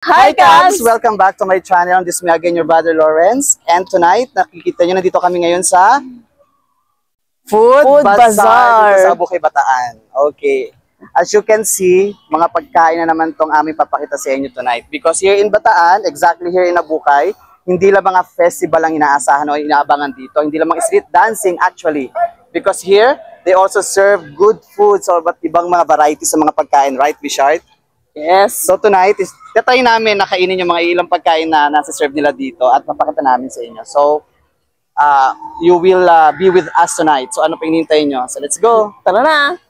Hi Cubs! Welcome back to my channel. This is me again, your brother Lawrence. And tonight, nakikita nyo, nandito kami ngayon sa Food Bazaar dito sa Bukay, Bataan. Okay. As you can see, mga pagkain na naman tong aming papakita sa inyo tonight. Because here in Bataan, exactly here in Bukay, hindi lang mga festival ang inaasahan o inaabangan dito. Hindi lang mga street dancing actually. Because here, they also serve good foods or ibang mga varieties sa mga pagkain. Right, Bishart? Yes. So tonight, tatry namin na kainin yung mga ilang pagkain na nasa-serve nila dito at papakita namin sa inyo. So, you will be with us tonight. So ano pa hinihintay nyo? So let's go! Tara na!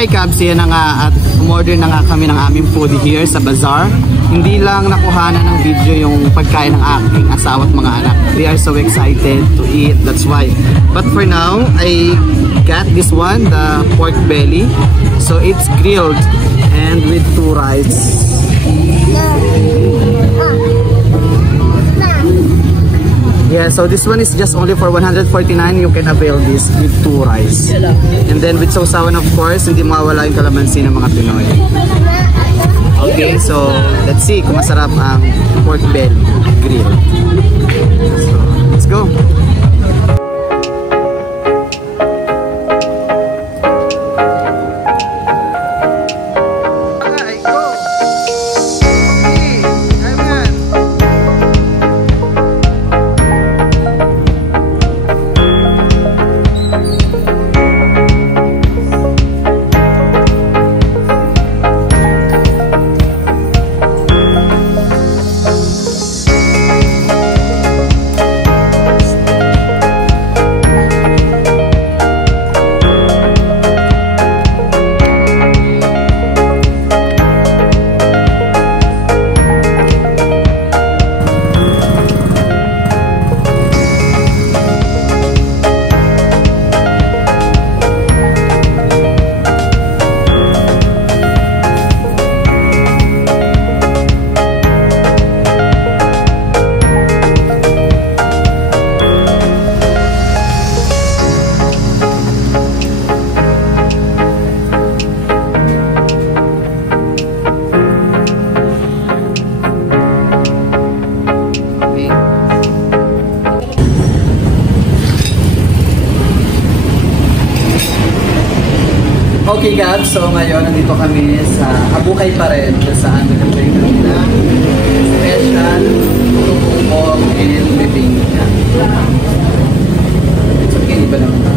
Hi Cubs, yan na nga at umorder na nga kami ng aming food here sa bazaar. Hindi lang nakuhanan ng video yung pagkain ng aking asawa at mga anak. They are so excited to eat, that's why. But for now, I got this one, the pork belly. So it's grilled and with 2 rice. Yeah, so this one is just only for 149. You can avail this with 2 rice. And then with sausawan, of course, hindi mawawala yung kalamansi ng mga Pinoy. Okay, so let's see kung masarap ang pork belly grill. So, let's go. So ngayon, nandito kami sa Abukay pa rin, kung saan nagkakay kami na special tumuong and bibingka. It's okay, di ba naman?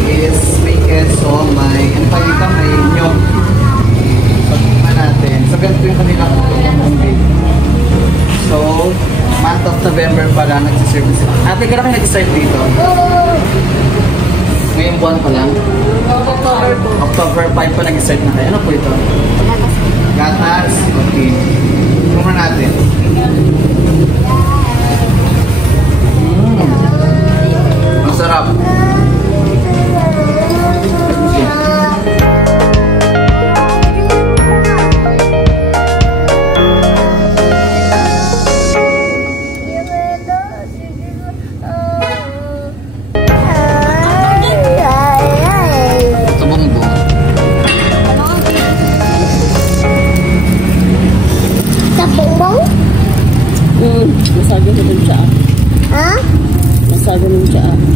Is may keso, may, ano pa dito, may gnocchi. So, tingnan natin. So, ganito yung kanilang tumuong baby. So, month of November pa lang, nagsiserve sila. Ate, ka na kayo nag-start dito? Ngayong buwan pa lang? October 5 pa nag-start na kayo. Ano po ito? Gatas. Okay. Tumura natin. Masarap. Masago na din siya. Ha? Masago na siya.